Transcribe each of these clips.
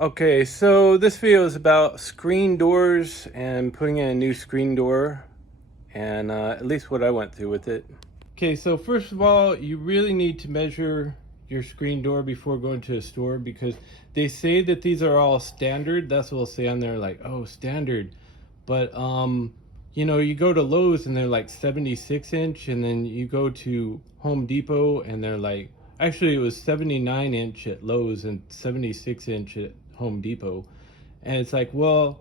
Okay, so this video is about screen doors and putting in a new screen door, and at least what I went through with it. Okay, so first of all, you really need to measure your screen door before going to a store, because they say that these are all standard. That's what they'll say on there, like, oh, standard. But you know, you go to Lowe's and they're like 76-inch, and then you go to Home Depot and they're like, actually it was 79-inch at Lowe's and 76-inch at Home Depot. And it's like, well,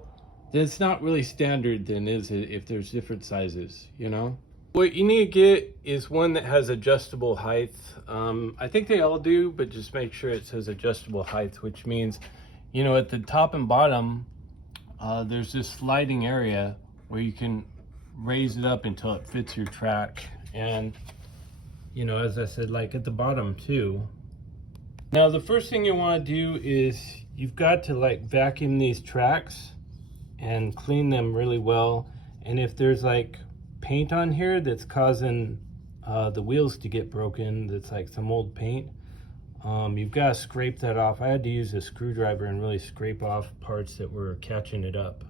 then it's not really standard then, is it, if there's different sizes, you know? What you need to get is one that has adjustable height. I think they all do, but just make sure it says adjustable height, which means, you know, at the top and bottom, there's this sliding area where you can raise it up until it fits your track. And, you know, as I said, like at the bottom too. Now, the first thing you want to do is you've got to like vacuum these tracks and clean them really well. And if there's like paint on here that's causing the wheels to get broken, that's like some old paint, you've got to scrape that off. I had to use a screwdriver and really scrape off parts that were catching it up.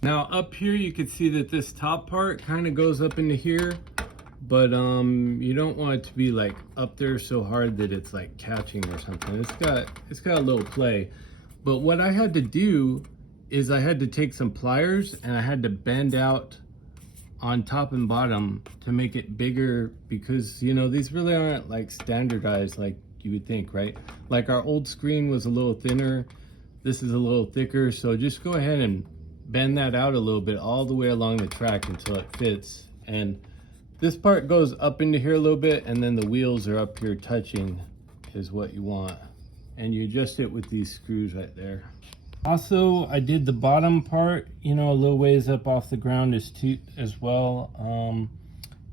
Now up here you can see that this top part kind of goes up into here, but you don't want it to be like up there so hard that it's like catching or something. It's got a little play. But what I had to do is I had to take some pliers and I had to bend out on top and bottom to make it bigger, because, you know, these really aren't like standardized like you would think, right? Like our old screen was a little thinner, this is a little thicker, so just go ahead and bend that out a little bit all the way along the track until it fits. And this part goes up into here a little bit, and then the wheels are up here touching is what you want. And you adjust it with these screws right there. Also, I did the bottom part, you know, a little ways up off the ground as well,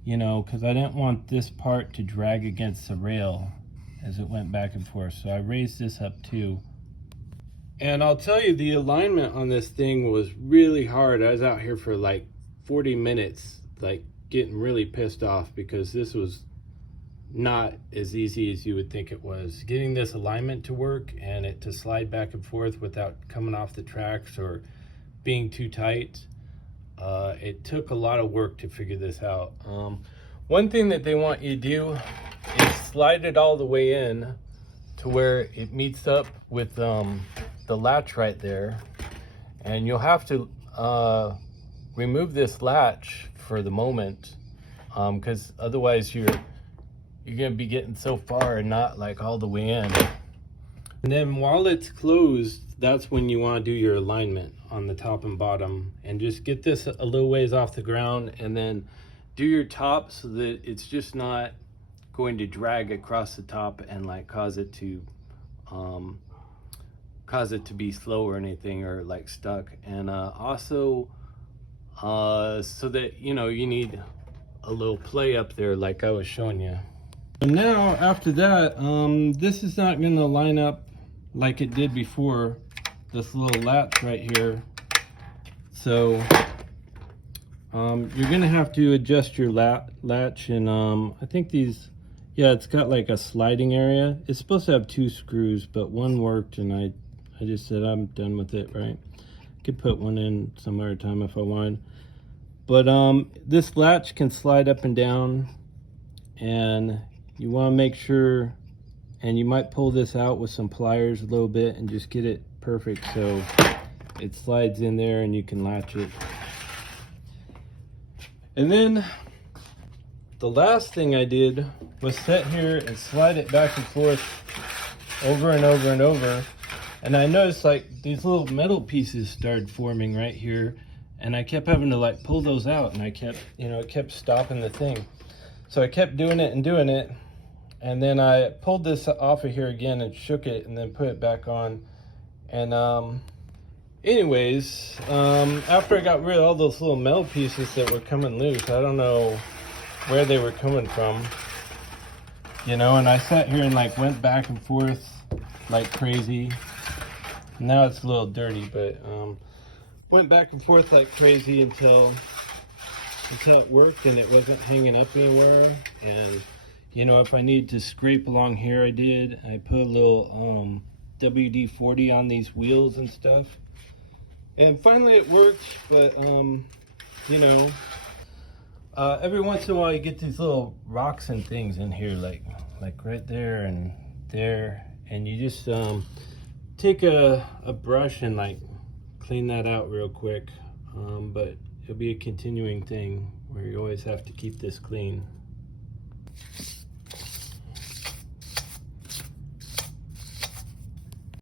you know, because I didn't want this part to drag against the rail as it went back and forth. So I raised this up too. And I'll tell you, the alignment on this thing was really hard. I was out here for like 40 minutes, like getting really pissed off, because this was not as easy as you would think it was. Getting this alignment to work and it to slide back and forth without coming off the tracks or being too tight. It took a lot of work to figure this out. One thing that they want you to do is slide it all the way in to where it meets up with the latch right there. And you'll have to remove this latch for the moment, because otherwise you're gonna be getting so far and not like all the way in. And then while it's closed, that's when you want to do your alignment on the top and bottom, and just get this a little ways off the ground, and then do your top so that it's just not going to drag across the top and like cause it to be slow or anything, or like stuck. And also so that, you know, you need a little play up there like I was showing you. And now after that, this is not going to line up like it did before, this little latch right here. So you're going to have to adjust your latch, and I think these, yeah, it's got like a sliding area. It's supposed to have 2 screws, but one worked, and I just said I'm done with it, right? Could put one in some other time if I wanted. But this latch can slide up and down, and you want to make sure, and you might pull this out with some pliers a little bit and just get it perfect so it slides in there and you can latch it. And then the last thing I did was sit here and slide it back and forth over and over and over. And I noticed like these little metal pieces started forming right here, and I kept having to like pull those out, and I kept, you know, it kept stopping the thing. So I kept doing it and doing it, and then I pulled this off of here again and shook it and then put it back on. And anyways, after I got rid of all those little metal pieces that were coming loose, I don't know where they were coming from, you know, and I sat here and like went back and forth like crazy. Now it's a little dirty, but went back and forth like crazy until it worked and it wasn't hanging up anywhere. And, you know, if I need to scrape along here, I did. I put a little WD-40 on these wheels and stuff. And finally it works, but you know, every once in a while you get these little rocks and things in here, like right there and there, and you just take a brush and like clean that out real quick. But it'll be a continuing thing where you always have to keep this clean.